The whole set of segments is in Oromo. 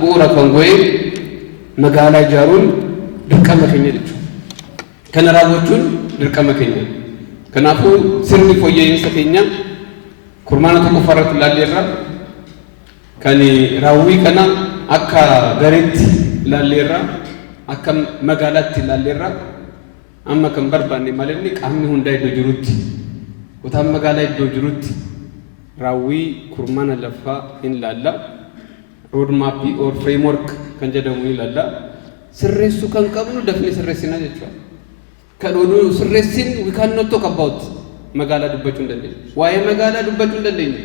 bu'uura kan go'e magaalaa ijaaruun dirqama keenya jechuudha. Kana raawwachuun dirqama keenya. Kanaafuu sirni fooyya'insa keenya kurmaana tokko farratti ilaalleerra kan raawwii kana akka gareetti ilaalleerra akka magaalaatti ilaalleerra amma kan barbaanne malee qaamni hundaa iddoo jirutti kutaan magaalaa iddoo jirutti raawwii kurmaana laffaa hin laalla road map or framework kan jedhamu hin laalla sirreessuu kan qabnu dafnee sirreessina jechuudha. Kan oduu sirreessin we cannot talk about magaalaa dubbachuu hin dandeenye. Waa'ee magaalaa dubbachuu hin dandeenye.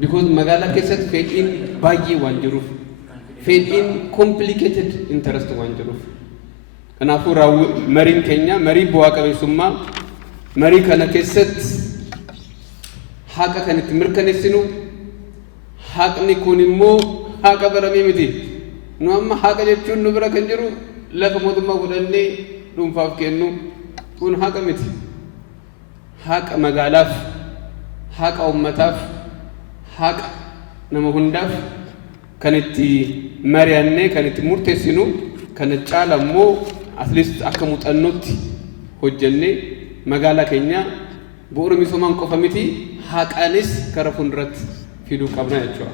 Because magaalaa keessatti fedhiin baay'ee waan jiruuf fedhiin complicated interest waan jiruuf. Kanaafuu mariin keenya marii bu'aa qabeessummaa marii kana keessatti haqa kan itti mirkaneessinu haqni kun immoo haqa baramee miti. Nu amma haqa jechuun nu bira kan jiru lafa mootummaa godhannee dhuunfaaf kennu kun haqa miti. Haqa magaalaaf, haqa ummataaf, haqa nama hundaaf kan itti mari'annee kan itti murteessinu kana caala immoo at least akka muuxannootti hojjennee magaalaa keenya bu'uura misoomaan qofa miti haqaanis kara fuulduratti fiduu qabna jechuudha.